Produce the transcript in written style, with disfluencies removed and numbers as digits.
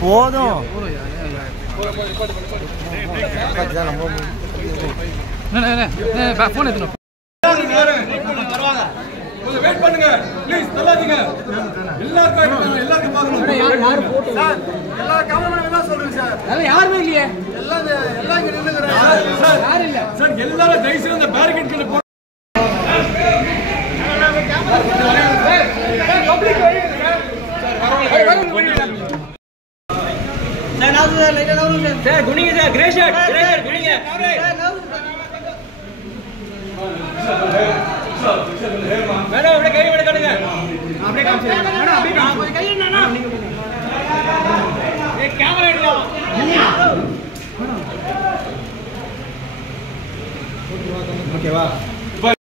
போதும் phone எடுத்துணும் wait பண்ணுங்க please தள்ளாதீங்க எல்லாருக்கும் பார்க்கணும் யார் போட்டோ சார் எல்லா கேமராமேன் என்ன சொல்றீங்க சார் அதெல்லாம் யாருமே இல்லையே எல்லாம் இங்க நின்னுங்கறாங்க சார் யார் இல்ல சார் எல்லாரும் தயவு செய்து அந்த பேரிகேட் கிட்ட போ பப்ளிக் வழிங்க சார் நாது லைட்டா நாது சார் குனிங்க சார் கிரே ஷர்ட் குனிங்க மேடம் அப்படியே கை விட காட்டுங்க அப்படியே காமிச்சு மேடம் அப்படியே காமிச்சு கை என்னன்னா ஏ கேமரா எடுங்க ஓகேவா